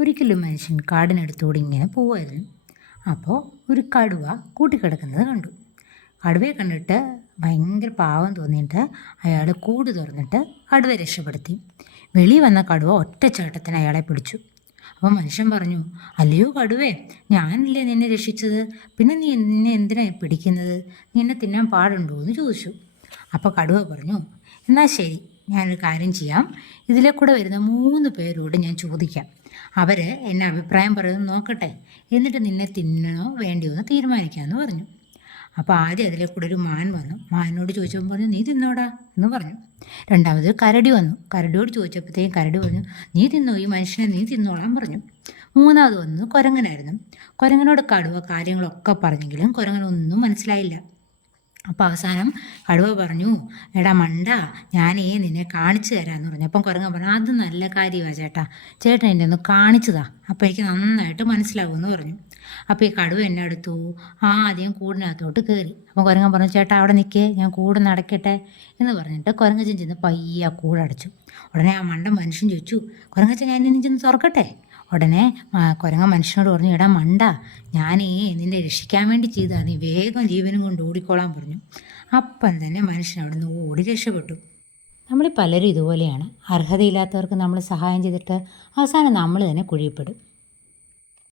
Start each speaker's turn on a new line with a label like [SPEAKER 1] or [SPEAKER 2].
[SPEAKER 1] ഒരിക്കലും മനുഷ്യൻ കാടിനടുത്തൂടെ ഇങ്ങനെ പോവായിരുന്നു. അപ്പോൾ ഒരു കടുവ കൂട്ടിക്കിടക്കുന്നത് കണ്ടു. കടുവയെ കണ്ടിട്ട് ഭയങ്കര പാവം തോന്നിയിട്ട് അയാൾ കൂട് തുറന്നിട്ട് കടുവയെ രക്ഷപ്പെടുത്തി. വെളി വന്ന കടുവ ഒറ്റച്ചേട്ടത്തിന് അയാളെ പിടിച്ചു. അപ്പോൾ മനുഷ്യൻ പറഞ്ഞു അല്ലയോ കടുവേ ഞാനല്ലേ നിന്നെ രക്ഷിച്ചത്? പിന്നെ നീ എന്നെ എന്തിനാണ് പിടിക്കുന്നത്? നിന്നെ തിന്നാൻ പാടുണ്ടോ? എന്ന് ചോദിച്ചു. അപ്പോൾ കടുവ പറഞ്ഞു എന്നാൽ ശരി ഞാനൊരു കാര്യം ചെയ്യാം. ഇതിലെ കൂടെ വരുന്ന മൂന്ന് പേരോട് ഞാൻ ചോദിക്കാം. അവർ എന്നെ അഭിപ്രായം പറയുന്നത് നോക്കട്ടെ. എന്നിട്ട് നിന്നെ തിന്നണോ വേണ്ടിയോ എന്ന് തീരുമാനിക്കാമെന്ന് പറഞ്ഞു. അപ്പോൾ ആദ്യം അതിലെ കൂടെ ഒരു മാൻ വന്നു. മാനോട് ചോദിച്ചപ്പോൾ പറഞ്ഞു നീ തിന്നോടാ എന്ന് പറഞ്ഞു. രണ്ടാമത് കരടി വന്നു. കരടിയോട് ചോദിച്ചപ്പോഴത്തേക്കും കരടി പറഞ്ഞു നീ തിന്നോ? ഈ മനുഷ്യനെ നീ തിന്നോളാൻ പറഞ്ഞു. മൂന്നാമത് വന്നു കുരങ്ങനായിരുന്നു. കുരങ്ങനോട് കടുവ കാര്യങ്ങളൊക്കെ പറഞ്ഞെങ്കിലും കുരങ്ങനൊന്നും മനസ്സിലായില്ല. അപ്പോൾ അവസാനം കടുവ പറഞ്ഞു എടാ മണ്ട ഞാനേ നിന്നെ കാണിച്ചു തരാമെന്ന് പറഞ്ഞു. അപ്പം കുരങ്ങൻ പറഞ്ഞു അത് നല്ല കാര്യമാണ് ചേട്ടാ. ചേട്ടൻ എന്നെ ഒന്ന് കാണിച്ചതാ. അപ്പോൾ എനിക്ക് നന്നായിട്ട് മനസ്സിലാവുമെന്ന് പറഞ്ഞു. അപ്പോൾ ഈ കടുവ എന്നെ എടുത്തു ആദ്യം കൂടിനകത്തോട്ട് കയറി. അപ്പോൾ കുരങ്ങൻ പറഞ്ഞു ചേട്ടാ അവിടെ നിൽക്കേ ഞാൻ കൂട് നടക്കട്ടെ എന്ന് പറഞ്ഞിട്ട് കുരങ്ങച്ചൻ ചെന്ന് പയ്യെ കൂടടച്ചു. ഉടനെ ആ മണ്ടൻ മനുഷ്യൻ ചോദിച്ചു കുരങ്ങച്ചൻ ഞാൻ ഇനി ചെന്ന് തുറക്കട്ടെ? ഉടനെ കുരങ്ങ മനുഷ്യനോട് പറഞ്ഞു എടാ മണ്ട ഞാനേ നിന്നെ രക്ഷിക്കാൻ വേണ്ടി ചെയ്താ നീ വേഗം ജീവനും കൊണ്ട് ഓടിക്കോളാൻ പറഞ്ഞു. അപ്പം തന്നെ മനുഷ്യൻ അവിടെ നിന്ന് ഓടി രക്ഷപ്പെട്ടു. നമ്മൾ പലരും ഇതുപോലെയാണ്. അർഹതയില്ലാത്തവർക്ക് നമ്മൾ സഹായം ചെയ്തിട്ട് അവസാനം നമ്മൾ തന്നെ കുഴിയപ്പെടും